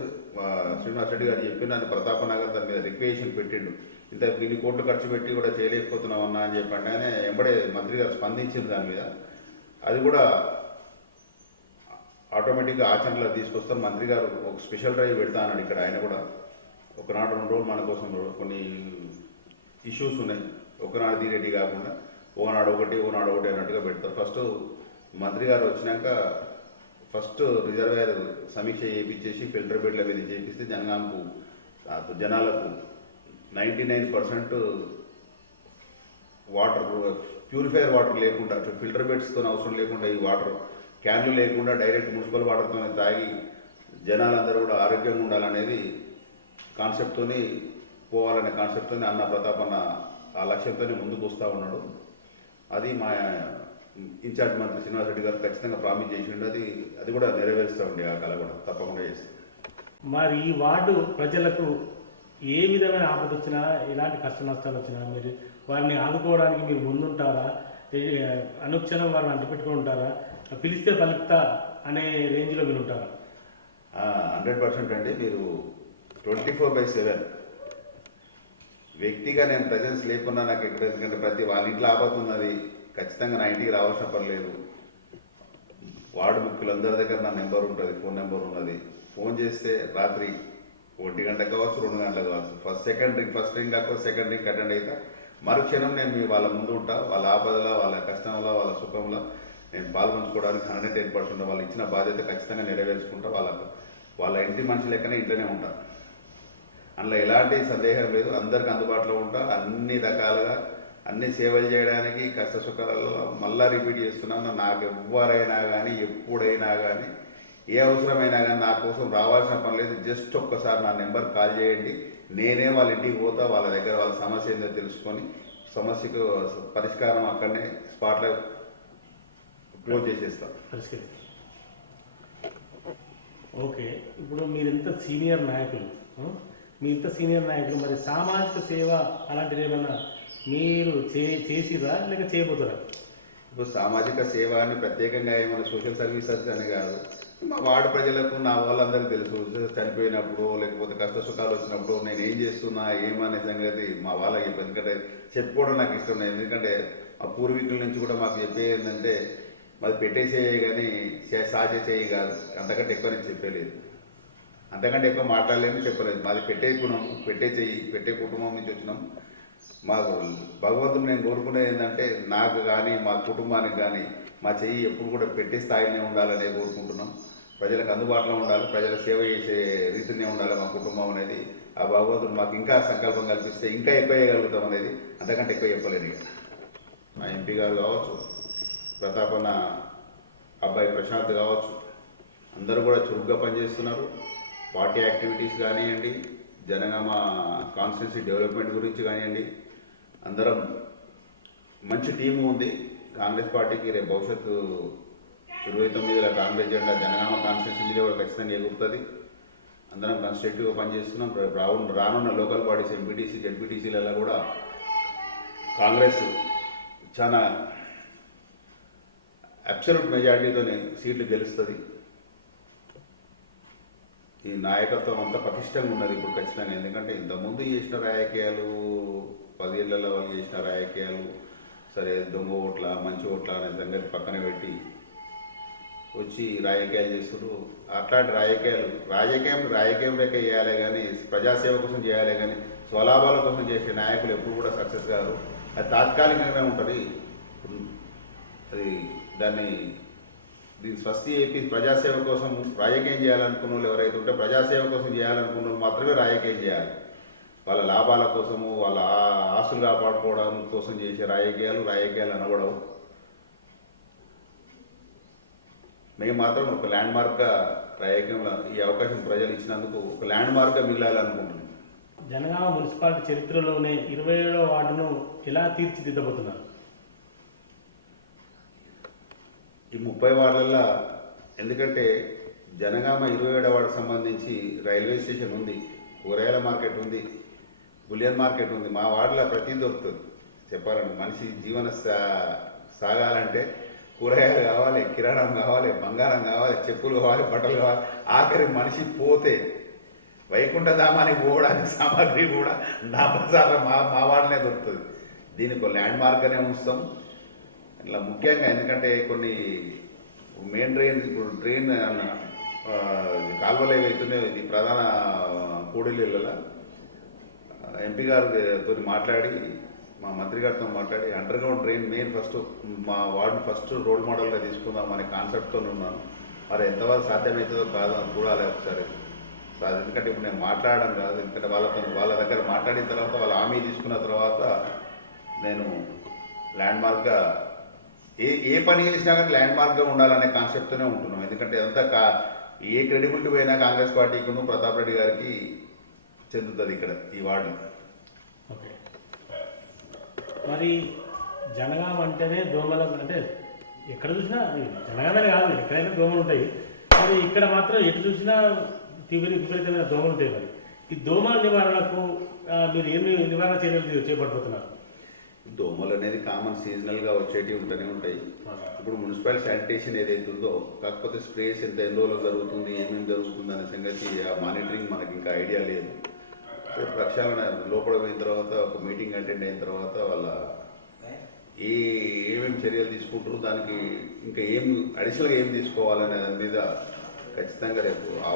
శ్రీనివాస్ రెడ్డి గారు చెప్పిన ప్రతాపన్న గారు దాని మీద రిక్వెషన్ పెట్టిండు. ఇంత ఇన్ని కోట్లు ఖర్చు పెట్టి కూడా చేయలేకపోతున్నామన్నా అని చెప్పండి. ఆయన వెంబడే మంత్రి గారు స్పందించింది దాని మీద. అది కూడా ఆటోమేటిక్గా ఆచరణలో తీసుకొస్తాం. మంత్రి గారు ఒక స్పెషల్ డ్రైవ్ పెడతా అన్నాడు ఇక్కడ. ఆయన కూడా ఒకనాడు 2 రోజులు మన కోసం కొన్ని ఇష్యూస్ ఉన్నాయి, ఒకనాడు తీరేటి కాకుండా ఓనాడు ఒకటి అన్నట్టుగా పెడతారు. ఫస్ట్ మంత్రి గారు వచ్చినాక ఫస్ట్ రిజర్వాయర్ సమీక్ష చేయించేసి ఫిల్టర్ బెడ్ల మీద చేపిస్తే జనాలకు 99% వాటర్ ప్యూరిఫైర్ వాటర్ లేకుండా, ఫిల్టర్ బెడ్స్తో అవసరం లేకుండా, ఈ వాటర్ క్యాన్లు లేకుండా డైరెక్ట్ మున్సిపల్ వాటర్తోనే తాగి జనాలందరూ కూడా ఆరోగ్యంగా ఉండాలనేది కాన్సెప్ట్తోని పోవాలనే కాన్సెప్ట్తోని అన్న ప్రతాపన్న ఆ లక్ష్యంతోనే ముందుకు వస్తూ ఉన్నాడు. అది మా ఇన్ఛార్జ్ మంత్రి శ్రీనివాస్ రెడ్డి గారు ఖచ్చితంగా ప్రామిస్ చేసిండు. అది కూడా నెరవేరుస్తామండి. ఆ కళ కూడా తప్పకుండా చేస్తాం. మరి ఈ వార్డు ప్రజలకు ఏ విధమైన ఆపద వచ్చినా, ఎలాంటి కష్ట నష్టాలు వచ్చినా మీరు వారిని ఆదుకోవడానికి మీరు ముందుంటారా? అనుక్షణం వారిని అంటుపెట్టుకుని ఉంటారా? పిలిస్తే పలుకుతా అనే రేంజ్లో మీరు ఉంటారా? 100% అండి. మీరు 24/7 వ్యక్తిగా నేను ప్రజెన్స్ లేకున్నా నాకు ఎక్కడ, ఎందుకంటే ప్రతి వాళ్ళ ఇంట్లో ఆపద ఉన్నది, ఖచ్చితంగా నా ఇంటికి రావాల్సిన పని లేదు. వార్డు ముఖ్యులందరి దగ్గర నా నెంబర్ ఉంటుంది, ఫోన్ నెంబర్ ఉన్నది. ఫోన్ చేస్తే రాత్రి 1 గంట కావచ్చు, 2 గంటలు కావచ్చు, ఫస్ట్ రింగ్ కాకపోతే సెకండ్ రింగ్ అటెండ్ అయితే మరుక్షణం నేను వాళ్ళ ముందు ఉంటా. వాళ్ళ ఆపదలో, వాళ్ళ కష్టంలో, వాళ్ళ సుఖంలో నేను పాల్గొంచుకోవడానికి 110% వాళ్ళు ఇచ్చిన బాధ్యత ఖచ్చితంగా నెరవేర్చుకుంటా. వాళ్ళ ఇంటి మనిషి లెక్కనే ఇంట్లోనే ఉంటా. అందులో ఎలాంటి సందేహం లేదు. అందరికి అందుబాటులో ఉంటా. అన్ని రకాలుగా అన్ని సేవలు చేయడానికి కష్ట సుఖాలలో మళ్ళా రిపీట్ చేస్తున్నాను. నాకు ఎవరైనా కానీ ఎప్పుడైనా కానీ ఏ అవసరమైనా కానీ నా కోసం రావాల్సిన పని లేదు. జస్ట్ ఒక్కసారి నా నెంబర్ కాల్ చేయండి. నేనే వాళ్ళ ఇంటికి పోతా. వాళ్ళ దగ్గర వాళ్ళ సమస్య ఏందో తెలుసుకొని సమస్యకు పరిష్కారం అక్కడనే స్పాట్లో క్లోజ్ చేసేస్తాను. ఓకే, ఇప్పుడు మీరింత సీనియర్ నాయకులు, మీ ఇంత సీనియర్ నాయకులు, మరి సామాజిక సేవ అలాంటిది ఏమన్నా మీరు చేసిరా లేక చేయబోతారా? ఇప్పుడు సామాజిక సేవ అని ప్రత్యేకంగా ఏమైనా సోషల్ సర్వీసెస్ అని కాదు. మా వార్డు ప్రజలకు నా వాళ్ళందరికీ తెలుసు. చనిపోయినప్పుడు లేకపోతే కష్ట సుఖాలు వచ్చినప్పుడు నేను ఏం చేస్తున్నా ఏమనే సంగతి మా వాళ్ళకి చెప్పాను. ఎందుకంటే చెప్పుకోవడం నాకు ఇష్టం లేదు. ఎందుకంటే మా పూర్వీకుల నుంచి కూడా మాకు చెప్పేది ఏంటంటే మాది పెట్టేసేయి కానీ సాచే చేయి కాదు. అంతకంటే ఎక్కువ నేను చెప్పలేదు, అంతకంటే ఎక్కువ మాట్లాడలేని చెప్పలేదు. మాది పెట్టే గుణం, పెట్టే చెయ్యి, పెట్టే కుటుంబం నుంచి వచ్చినాం. మాకు భగవంతుడు నేను కోరుకునేది ఏంటంటే నాకు కానీ మా కుటుంబానికి కానీ మా చెయ్యి ఎప్పుడు కూడా పెట్టే స్థాయిలోనే ఉండాలని కోరుకుంటున్నాం. ప్రజలకు అందుబాటులో ఉండాలి, ప్రజల సేవ చేసే రీతినే ఉండాలి మా కుటుంబం అనేది. ఆ భగవంతుడు మాకు ఇంకా సంకల్పం కల్పిస్తే ఇంకా ఎక్కువ చేయగలుగుతాం అనేది. అంతకంటే ఎక్కువ చెప్పలేను. ఇక మా ఎంపీ గారు కావచ్చు, ప్రతాపన్న అబ్బాయి ప్రశాంత్ కావచ్చు, అందరూ కూడా చురుగ్గా పనిచేస్తున్నారు. పార్టీ యాక్టివిటీస్ కానివ్వండి, జనగామ కాన్స్టిట్యున్సీ డెవలప్మెంట్ గురించి కానివ్వండి, అందరం మంచి టీము ఉంది. కాంగ్రెస్ పార్టీకి రేపు భవిష్యత్తు 29 కాంగ్రెస్ జెండా జనగామ కాన్స్టిట్యున్సీ మీద కూడా ఖచ్చితంగా ఎగురుతుంది. అందరం కన్స్ట్రక్టివ్గా పనిచేస్తున్నాం. రానున్న లోకల్ బాడీస్ ఎంపీటీసీ, జెడ్పీటీసీలలో కూడా కాంగ్రెస్ చాలా అబ్సల్యూట్ మెజార్టీతోనే సీట్లు గెలుస్తుంది. ఈ నాయకత్వం అంతా పటిష్టంగా ఉన్నది ఇప్పుడు ఖచ్చితంగా. ఎందుకంటే ఇంతకుముందు చేసిన రాజకీయాలు, 10 ఏళ్లలో వాళ్ళు చేసిన రాజకీయాలు, సరే దొంగ ఓట్ల మంచి ఓట్ల అనే సంగతి పక్కన పెట్టి వచ్చి రాజకీయాలు చేస్తున్నారు. అట్లాంటి రాజకీయం లెక్క చేయాలి కానీ ప్రజాసేవ కోసం చేయాలి కానీ స్వలాభాల కోసం చేసే నాయకులు ఎప్పుడు కూడా సక్సెస్ కాదు. అది తాత్కాలికంగానే ఉంటుంది. అది దీని స్వస్తి ఏపీ ప్రజాసేవ కోసం రాజకీయం చేయాలనుకున్న వాళ్ళు ఎవరైతే ఉంటే ప్రజాసేవ కోసం చేయాలనుకున్న వాళ్ళు మాత్రమే రాజకీయం చేయాలి. వాళ్ళ లాభాల కోసము, వాళ్ళ ఆస్తులు కాపాడుకోవడం కోసం చేసే రాజకీయాలు అనబడవు. మేము మాత్రం ఒక ల్యాండ్ మార్క్గా రాజకీయంలో ఈ అవకాశం ప్రజలు ఇచ్చినందుకు ఒక ల్యాండ్ మార్క్గా మిగిలాలనుకుంటున్నాం. జనగామ మున్సిపాలిటీ చరిత్రలోనే 27వ వార్డును ఎలా తీర్చిదిద్దబోతున్నారు? ఈ 30 వార్డులలో, ఎందుకంటే జనగామ 27వ వార్డు సంబంధించి రైల్వే స్టేషన్ ఉంది, కూరగాయల మార్కెట్ ఉంది, బులియన్ మార్కెట్ ఉంది. మా వార్డులో ప్రతి దొరుకుతుంది. చెప్పాలంటే మనిషి జీవన సాగాలంటే కూరగాయలు కావాలి, కిరాణం కావాలి, బంగారం కావాలి, చెప్పులు కావాలి, బట్టలు కావాలి. ఆఖరి మనిషి పోతే వైకుంఠధామానికి పోవడానికి సామాగ్రి కూడా నా బజార్లో మా వార్డునే దొరుకుతుంది. దీనికి ఒక ల్యాండ్ మార్క్గానే ఉంచుతాం. ఇట్లా ముఖ్యంగా ఎందుకంటే కొన్ని మెయిన్ డ్రైన్, ఇప్పుడు డ్రైన్ కాలువలు ఏవైతున్నాయో ఇది ప్రధాన కూడలిళ్ళ ఎంపీ గారితో మాట్లాడి, మా మంత్రి గారితో మాట్లాడి అండర్ గ్రౌండ్ డ్రైన్ మెయిన్ మా వార్డు ఫస్ట్ రోల్ మోడల్గా తీసుకుందాం అనే కాన్సెప్ట్తో ఉన్నాను. మరి ఎంతవరకు సాధ్యమవుతుందో కాదో చూడాలి ఒకసారి. ఎందుకంటే ఇప్పుడు నేను మాట్లాడడం కాదు, ఎందుకంటే వాళ్ళ దగ్గర మాట్లాడిన తర్వాత వాళ్ళ హామీ తీసుకున్న తర్వాత నేను ల్యాండ్ మార్క్గా ఏ పని చేసినా కానీ ల్యాండ్ మార్క్గా ఉండాలనే కాన్సెప్ట్తోనే ఉంటున్నాం. ఎందుకంటే అంతా ఏ క్రెడిబిలిటీ పోయినా కాంగ్రెస్ పార్టీకి ప్రతాప్ రెడ్డి గారికి చెందుతుంది ఇక్కడ ఈ వార్డు. ఓకే, మరి జనగామ అంటేనే దోమల, అంటే ఎక్కడ చూసినా జనగామనే కాదు, ఎక్కడైనా దోమలు ఉంటాయి. మరి ఇక్కడ మాత్రం ఎటు చూసినా విపరీతమైన దోమలు ఉంటాయి. మరి ఈ దోమల నివారణకు మీరు ఏమి నివారణ చర్యలు చేపట్టుతున్నారు? దోమలు అనేది కామన్ సీజనల్గా వచ్చేటివి ఉంటూనే ఉంటాయి. ఇప్పుడు మున్సిపల్ శానిటేషన్ ఏదైతే ఉందో, కాకపోతే స్ప్రేస్ ఎన్ని రోజులు జరుగుతుంది, ఏమేమి జరుగుతుంది అనే సంగతి ఆ మానిటరింగ్ మనకి ఇంకా ఐడియా లేదు. ప్రక్షాళన లోపల పోయిన తర్వాత ఒక మీటింగ్ అటెండ్ అయిన తర్వాత వాళ్ళ ఏమేమి చర్యలు తీసుకుంటారు, దానికి ఇంకా ఏం అడిషనల్గా ఏం తీసుకోవాలనే దాని మీద ఖచ్చితంగా రేపు ఆ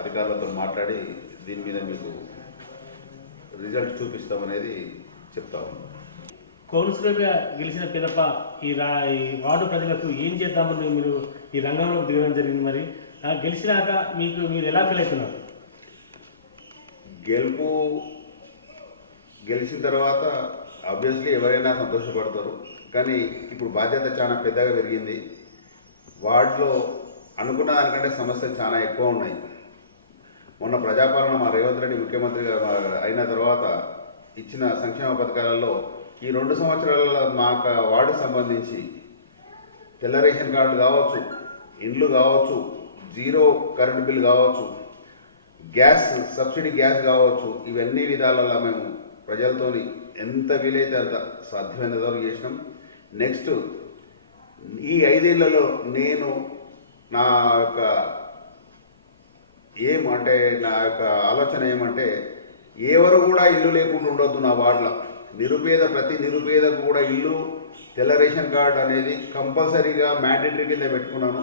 అధికారులతో మాట్లాడి దీని మీద మీకు రిజల్ట్ చూపిస్తామనేది చెప్తా ఉన్నాం. కౌన్సిలర్గా గెలిచిన పిదప ఈ వార్డు ప్రజలకు ఏం చేద్దామని మీరు ఈ రంగంలో దిగడం జరిగింది. మరి గెలిచినాక మీరు ఎలా ఫీల్ అవుతున్నారు? గెలిచిన తర్వాత ఆబ్వియస్లీ ఎవరైనా సంతోషపడతారు, కానీ ఇప్పుడు బాధ్యత చాలా పెద్దగా పెరిగింది. వార్డులో అనుకున్న దానికంటే సమస్యలు చాలా ఎక్కువ ఉన్నాయి. మొన్న ప్రజాపాలన మా రేవంత్ రెడ్డి ముఖ్యమంత్రిగా అయిన తర్వాత ఇచ్చిన సంక్షేమ పథకాలలో ఈ 2 సంవత్సరాల మా వార్డుకు సంబంధించి తెల్ల రేషన్ కార్డు కావచ్చు, ఇండ్లు కావచ్చు, 0 కరెంటు బిల్ కావచ్చు, గ్యాస్ సబ్సిడీ గ్యాస్ కావచ్చు, ఇవన్నీ విధాలలో మేము ప్రజలతోని ఎంత వీలైతే అంత సాధ్యమైనంత వరకు చేసినాం. నెక్స్ట్ ఈ 5 ఏళ్లలో నేను నా యొక్క నా యొక్క ఆలోచన ఏమంటే ఎవరు కూడా ఇల్లు లేకుండా ఉండొద్దు. నా వార్డులో ప్రతి నిరుపేదకు కూడా ఇల్లు, తెల్ల రేషన్ కార్డు అనేది కంపల్సరీగా మ్యాండేటరీ కింద పెట్టుకున్నాను.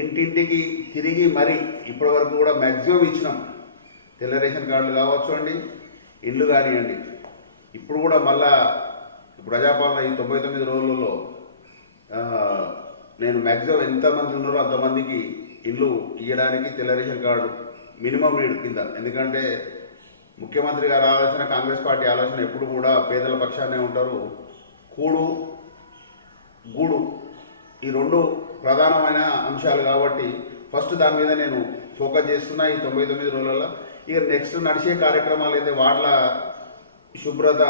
ఇంటింటికి తిరిగి మరి ఇప్పటి వరకు కూడా మ్యాక్సిమం ఇచ్చినాం. తెల్ల రేషన్ కార్డులు కావచ్చు అండి, ఇల్లు కానివ్వండి. ఇప్పుడు కూడా మళ్ళా ప్రజాపాలన ఈ 99 రోజులలో నేను మ్యాక్సిమం ఎంతమంది ఉన్నారో అంతమందికి ఇల్లు ఇవ్వడానికి తెల్ల రేషన్ కార్డు మినిమం నీడ్ కింద. ఎందుకంటే ముఖ్యమంత్రి గారి ఆలోచన, కాంగ్రెస్ పార్టీ ఆలోచన ఎప్పుడు కూడా పేదల పక్షాన్నే ఉంటారు. కూడు గూడు ఈ 2 ప్రధానమైన అంశాలు కాబట్టి ఫస్ట్ దాని మీద నేను ఫోకస్ చేస్తున్నా ఈ 99 రోజులలో. ఇక నెక్స్ట్ నడిచే కార్యక్రమాలు అయితే వార్డుల శుభ్రత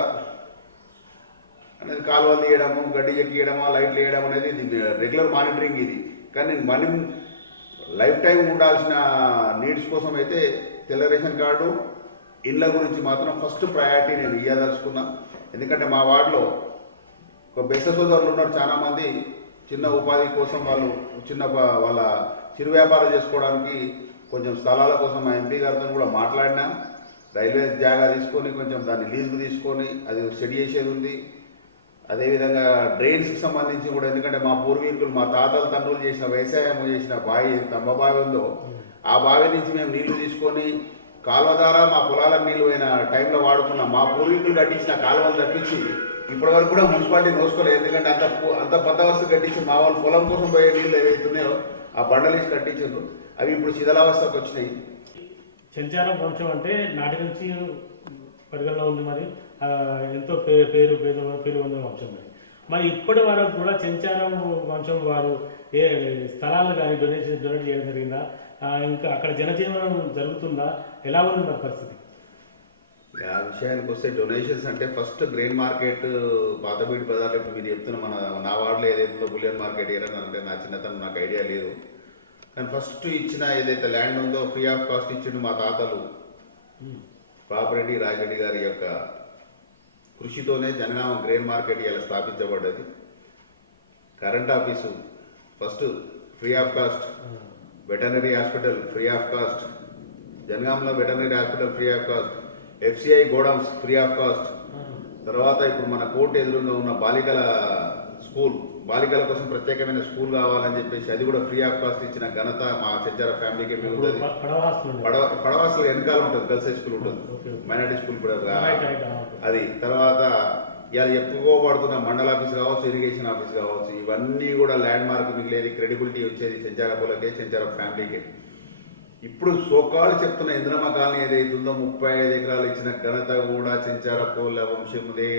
అనేది, కాలువలు తీయడము, గడ్డి ఎక్కియడమా, లైట్లు వేయడం అనేది రెగ్యులర్ మానిటరింగ్ ఇది. కానీ మనం లైఫ్ టైం ఉండాల్సిన నీడ్స్ కోసం అయితే తెల్ల రేషన్ కార్డు, ఇళ్ళ గురించి మాత్రం ఫస్ట్ ప్రయారిటీ నేను ఇవ్వదలుచుకున్నా. ఎందుకంటే మా వార్డులో ఒక బెస్త సోదరులు ఉన్నారు చాలామంది. చిన్న ఉపాధి కోసం వాళ్ళ చిరు వ్యాపారం చేసుకోవడానికి కొంచెం స్థలాల కోసం మా ఎంపీ గారితో కూడా మాట్లాడినా. రైల్వే జాగా తీసుకొని కొంచెం దాన్ని లీజుకు తీసుకొని అది సెట్ చేసేది ఉంది. అదేవిధంగా డ్రైన్స్కి సంబంధించి కూడా, ఎందుకంటే మా పూర్వీకులు, మా తాతల తండ్రులు చేసిన వ్యవసాయం చేసిన బావి, తమ్మ బావి ఉందో ఆ బావి నుంచి మేము నీళ్లు తీసుకొని కాలువ ద్వారా మా పొలాలకు నీళ్ళు పోయిన టైంలో వాడుకున్నాం. మా పూర్వీకులు కట్టించిన కాలువలు తప్పించి ఇప్పటి వరకు కూడా మున్సిపాలిటీ నోసుకోలేదు. ఎందుకంటే అంత బందోబస్తు కట్టించి మా వాళ్ళు పొలం కోసం పోయే నీళ్ళు ఏవైతున్నాయో ఆ బండలేసి కట్టించారు. అవి ఇప్పుడు శిథిలావస్థకు వచ్చినాయి. చెంచారం వంశం అంటే నాటి నుంచి పరిగణలో ఉంది. మరి ఎంతో పేరు పొందిన వంశం. మరి ఇప్పటి వరకు కూడా చెంచారం వంశం వారు ఏ స్థలాలు కానీ డొనేట్ చేయడం జరిగిందా? ఇంకా అక్కడ జనజీవనం జరుగుతుందా? ఎలా ఉంది మరి పరిస్థితి? ఆ విషయానికి వస్తే డొనేషన్స్ అంటే ఫస్ట్ గ్రెయిన్ మార్కెట్ పాతబీడి బజార్లో ఇప్పుడు మీరు చెప్తున్న నా వార్డులో ఏదైతుందో బులియన్ మార్కెట్ ఏరని అంటే నా చిన్నతనం నాకు ఐడియా లేదు. కానీ ఫస్ట్ ఇచ్చిన ఏదైతే ల్యాండ్ ఉందో ఫ్రీ ఆఫ్ కాస్ట్ ఇచ్చిండు మా తాతలు పాపిరెడ్డి రాజరెడ్డి గారి యొక్క కృషితోనే జనగామ గ్రెయిన్ మార్కెట్ ఇలా స్థాపించబడ్డది. Current office first free of cost, veterinary hospital free of cost, జనగాంలో veterinary hospital free of cost, FCI godowns free of cost. తర్వాత ఇప్పుడు మన కోర్టు ఎదురుగా ఉన్న బాలికల కోసం ప్రత్యేకమైన స్కూల్ కావాలని చెప్పేసి అది కూడా ఫ్రీ ఆఫ్ కాస్ట్ ఇచ్చిన ఘనత మా చెంచార ఫ్యామిలీకి ఉంటుంది. పడవాసులు వెనకాల ఉంటుంది, గర్ల్స్ హై స్కూల్ ఉంటుంది, మైనార్టీ స్కూల్ కూడా అది. తర్వాత ఇలా చెప్పుకోబడుతున్న మండల ఆఫీస్ కావచ్చు, ఇరిగేషన్ ఆఫీస్ కావచ్చు, ఇవన్నీ కూడా ల్యాండ్ మార్క్ మిగిలేది, క్రెడిబిలిటీ వచ్చేది చెంచార పూలకే, చెంచార ఫ్యామిలీకే. ఇప్పుడు సోకాలు చెప్తున్న ఇంద్రమ్మ కాలనీ ఏదైతుందో 35 ఎకరాలు ఇచ్చిన ఘనత కూడా చెంచార పూల వంశముదే.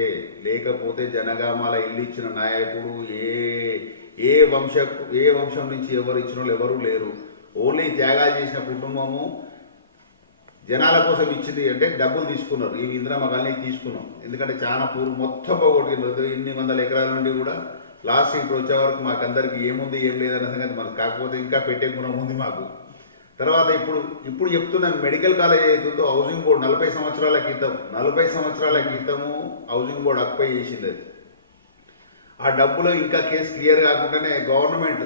లేకపోతే జనగామాల ఇల్లు ఇచ్చిన నాయకుడు ఏ వంశం నుంచి ఎవరు ఇచ్చిన వాళ్ళు ఎవరూ లేరు. ఓన్లీ త్యాగాలు చేసిన కుటుంబము జనాల కోసం ఇచ్చింది అంటే డబ్బులు తీసుకున్నారు. ఈ ఇంద్రమ్మ కాలనీ తీసుకున్నాం, ఎందుకంటే చాలా మొత్తం పోగొట్టుకున్నారు. ఇన్ని వందల ఎకరాల నుండి కూడా లాస్ట్ ఇప్పుడు వచ్చే వరకు మాకందరికి ఏముంది ఏం లేదన్న సంగతి మనకు, కాకపోతే ఇంకా పెట్టే గుణం ఉంది మాకు. తర్వాత ఇప్పుడు చెప్తున్న మెడికల్ కాలేజ్ ఏదైతుందో హౌసింగ్ బోర్డు 40 సంవత్సరాల క్రితము హౌసింగ్ బోర్డు అక్పై చేసింది. అది ఆ డబ్బులో ఇంకా కేసు క్లియర్ కాకుండానే గవర్నమెంట్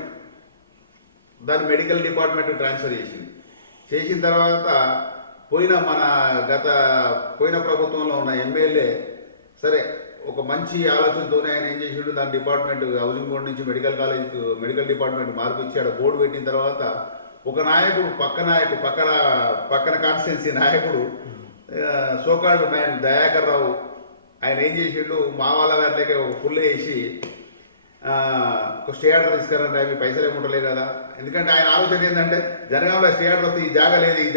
దాన్ని మెడికల్ డిపార్ట్మెంట్ ట్రాన్స్ఫర్ చేసిన తర్వాత పోయిన ప్రభుత్వంలో ఉన్న ఎమ్మెల్యే సరే ఒక మంచి ఆలోచనతోనే ఆయన ఏం చేసిండు, దాని డిపార్ట్మెంట్ హౌసింగ్ బోర్డు నుంచి మెడికల్ కాలేజ్ మెడికల్ డిపార్ట్మెంట్ మార్పు ఇచ్చి ఆడ బోర్డు పెట్టిన తర్వాత ఒక నాయకుడు పక్కన కాన్స్టిట్యున్సీ నాయకుడు సోకాల్డ్ మ్యాన్ దయాకర్ రావు ఆయన ఏం చేసిండు, మా వాళ్ళ దాంట్లోకి ఒక ఫుల్ వేసి ఒక స్టే ఆర్డర్ తీసుకురంటే అవి పైసలు ఏముంటలే కదా. ఎందుకంటే ఆయన ఆలోచన ఏంటంటే జనగాంలో స్టే ఆర్డర్ వస్తే ఈ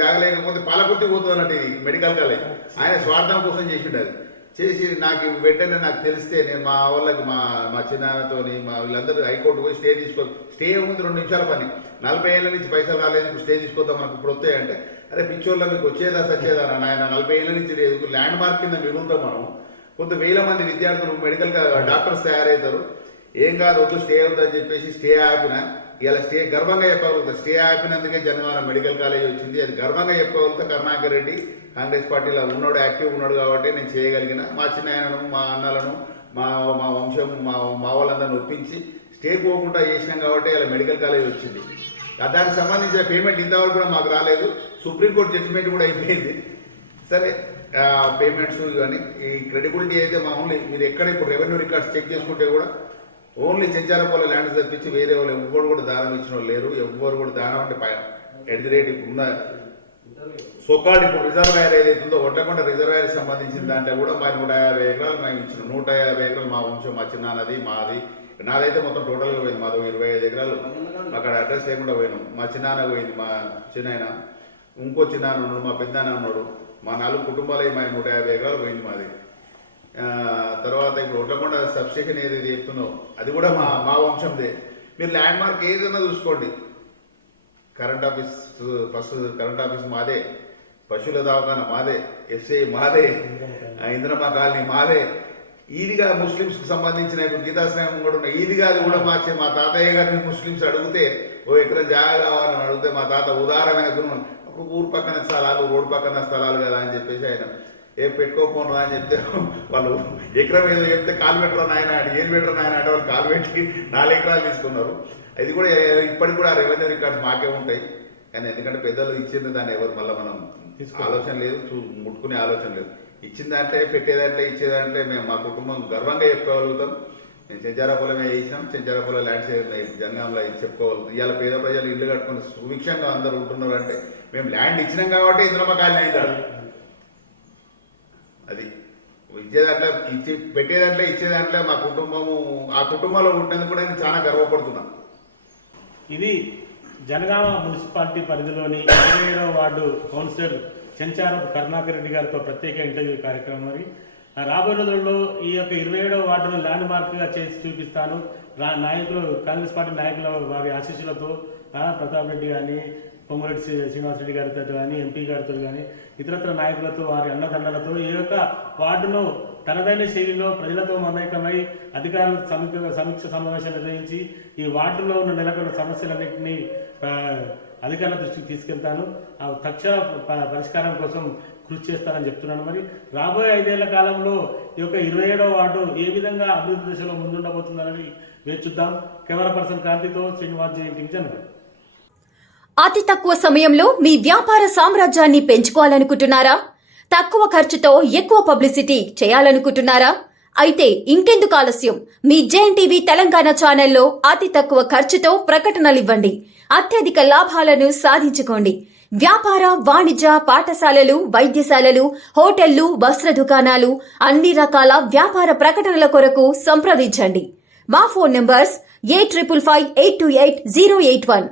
జాగా లేకపోతే పాలకుర్తి పోతుంది అన్నట్టు ఇది మెడికల్ కాలేజ్. ఆయన స్వార్థం కోసం చేసిండు. అది చేసి నాకు వెంటనే నాకు తెలిస్తే నేను మా వాళ్ళకి మా చిన్నతోని మా వీళ్ళందరూ హైకోర్టు పోయి స్టే ఉంది 2 నిమిషాల పని. 40 ఏళ్ళ నుంచి పైసలు రాలేదు, ఇప్పుడు స్టే తీసుకొద్దాం మనకు ఇప్పుడు వస్తాయంటే, అరే పిచ్చోళ్ళ మీకు వచ్చేదా సచ్చేదా ఆయన 40 ఏళ్ళ నుంచి లేదు. ల్యాండ్ మార్క్ కింద మిగులుతాం మనం. కొంత వేల మంది విద్యార్థులు మెడికల్ డాక్టర్స్ తయారవుతారు. ఏం కాదు వద్దు స్టే అవుతుందని చెప్పేసి స్టే ఆపిన. ఇలా స్టే గర్వంగా చెప్పగలుగుతారు. స్టే ఆపినందుకే జనగామ మెడికల్ కాలేజ్ వచ్చింది. అది గర్వంగా చెప్పగలుగుతా. కరుణాకర్ రెడ్డి కాంగ్రెస్ పార్టీలో ఉన్నాడు, యాక్టివ్ ఉన్నాడు కాబట్టి నేను చేయగలిగిన. మా చిన్నాయనను మా అన్నలను మా వంశం మా వాళ్ళందరిని ఒప్పించి స్టే పోకుండా చేసినాం కాబట్టి ఇలా మెడికల్ కాలేజ్ వచ్చింది. దానికి సంబంధించిన పేమెంట్ ఇంతవరకు కూడా మాకు రాలేదు. సుప్రీంకోర్టు జడ్జిమెంట్ కూడా అయిపోయింది. సరే పేమెంట్స్ ఇవన్నీ ఈ క్రెడిబిలిటీ అయితే మామూలు మీరు ఎక్కడ ఇప్పుడు రెవెన్యూ రికార్డ్స్ చెక్ చేసుకుంటే కూడా ఓన్లీ చెంచారపల్లి ల్యాండ్స్ తప్పించి వేరే వాళ్ళు ఎవ్వరు కూడా దానం ఇచ్చిన వాళ్ళు లేరు. ఎవ్వరు కూడా దానం అంటే ఎట్ ది రేట్ ఉన్న సోకాల్డ్ ఇప్పుడు రిజర్వాయర్ ఏదైతుందో ఒడ్లకొండ రిజర్వాయర్ సంబంధించిన దాంట్లో కూడా మా 150 ఎకరాలు మేము ఇచ్చిన. 150 ఎకరాలు మా వంశం, మా చిన్నానది మాది. నాదైతే మొత్తం టోటల్గా పోయింది. మాది 25 ఎకరాలు అక్కడ అడ్రస్ లేకుండా పోయినాం. మా చిన్నాన్న పోయింది, మా చిన్నాయన, ఇంకో చిన్నాన్న ఉన్నాడు, మా పెద్దనాన్న ఉన్నాడు. మా 4 కుటుంబాలు మా 150 ఎకరాలు పోయింది మాది. తర్వాత ఇప్పుడు ఒడ్లకొండ సబ్స్టేషన్ ఏదైతే చెప్తుందో అది కూడా మా వంశందే. మీరు ల్యాండ్ మార్క్ ఏదైనా చూసుకోండి. Current office first current office మాదే, పశువుల దవాఖాన మాదే, ఎఫ్సిఐ మాదే, ఇంద్రమా కాలనీ మాదే. ఈదిగా ముస్లింస్కి సంబంధించిన ఇప్పుడు గీతాశ్రమం కూడా ఉన్నాయి. ఈదిగాది కూడా మా తాతయ్య గారిని ముస్లింస్ అడిగితే ఓ ఎకరం జాగా కావాలని అడిగితే మా తాత ఉదారమైన గుణం, ఒక ఊరు పక్కన స్థలాలు రోడ్డు పక్కన స్థలాలు కదా అని చెప్పేసి ఆయన పెట్టుకోపోను అని చెప్తే వాళ్ళు ఎకరం ఏదో చెప్తే కాలు పెట్టరా నాయన ఏళ్ళు పెట్టరా నాయన అంటే వాళ్ళు కాలు పెట్టి 4 ఎకరాలు తీసుకున్నారు. అది కూడా ఇప్పటికి కూడా ఆ రెవెన్యూ రికార్డ్స్ మాకే ఉంటాయి. కానీ ఎందుకంటే పెద్దలు ఇచ్చింది దాన్ని ఎవరు మళ్ళీ మనం ఆలోచన లేదు, ముట్టుకునే ఆలోచన లేదు. ఇచ్చిన దాంట్లో పెట్టేదాంట్లో ఇచ్చేదాంట్లో మేము మా కుటుంబం గర్వంగా చెప్పుకోగలుగుతాం. మేము చెంచారాపొలమే వేసినాం, చెంచారాపొల ల్యాండ్స్ జనగాంలో చెప్పుకోగలుగుతాం. ఇవాళ పేద ప్రజలు ఇల్లు కట్టుకుని సుభిక్షంగా అందరూ ఉంటున్నారు అంటే మేము ల్యాండ్ ఇచ్చినాం కాబట్టి ఇంద్రమ్మ కాలనీ అయిందాడు. అది ఇచ్చేదాంట్లో పెట్టేదాంట్లో ఇచ్చేదాంట్లో మా కుటుంబము ఆ కుటుంబంలో ఉంటేందుకు కూడా నేను చాలా గర్వపడుతున్నాను. ఇది జనగామ మున్సిపాలిటీ పరిధిలోని 27వ వార్డు కౌన్సిలర్ చెంచారపు కరుణాకర్ రెడ్డి గారితో ప్రత్యేక ఇంటర్వ్యూ కార్యక్రమం. మరి రాబోయే రోజుల్లో ఈ యొక్క 27వ వార్డును ల్యాండ్ మార్క్గా చేసి చూపిస్తాను. నాయకులు కాంగ్రెస్ పార్టీ నాయకుల వారి ఆశీస్సులతో ప్రతాప్ రెడ్డి కానీ, పొంగురెడ్డి శ్రీనివాసరెడ్డి గారితో కానీ, ఎంపీ గారితో కానీ, ఇతరత్ర నాయకులతో వారి అన్నదండలతో ఈ యొక్క వార్డును తనదైన శైలిలో ప్రజలతో మమేకమై అధికారులు సమీక్ష సమావేశం నిర్వహించి ఈ వార్డులో ఉన్న నెలకొన్న సమస్యలన్నింటినీ అధికారుల దృష్టికి తీసుకెళ్తాను. ఆ తక్షణ పరిష్కారం కోసం కృషి చేస్తానని చెప్తున్నాను. మరి రాబోయే 5 ఏళ్ల కాలంలో ఈ యొక్క 27వ వార్డు ఏ విధంగా అభివృద్ధి దశలో ముందుండబోతుందని వేచి చూద్దాం. కెమెరా పర్సన్ క్రాంతితో శ్రీనివాస్ జయంతి జనగాం. అతి తక్కువ సమయంలో మీ వ్యాపార సామ్రాజ్యాన్ని పెంచుకోవాలనుకుంటున్నారా? తక్కువ ఖర్చుతో ఎక్కువ పబ్లిసిటీ చేయాలనుకుంటున్నారా? అయితే ఇంకెందుకు ఆలస్యం? మీ జేఎన్టీవీ తెలంగాణ ఛానల్లో అతి తక్కువ ఖర్చుతో ప్రకటనలివ్వండి. అత్యధిక లాభాలను సాధించుకోండి. వ్యాపార, వాణిజ్య, పాఠశాలలు, వైద్యశాలలు, హోటళ్లు, వస్త్ర దుకాణాలు, అన్ని రకాల వ్యాపార ప్రకటనల కొరకు సంప్రదించండి. మా ఫోన్ నంబర్స్ 8558288081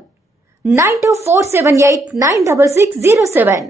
9247896607.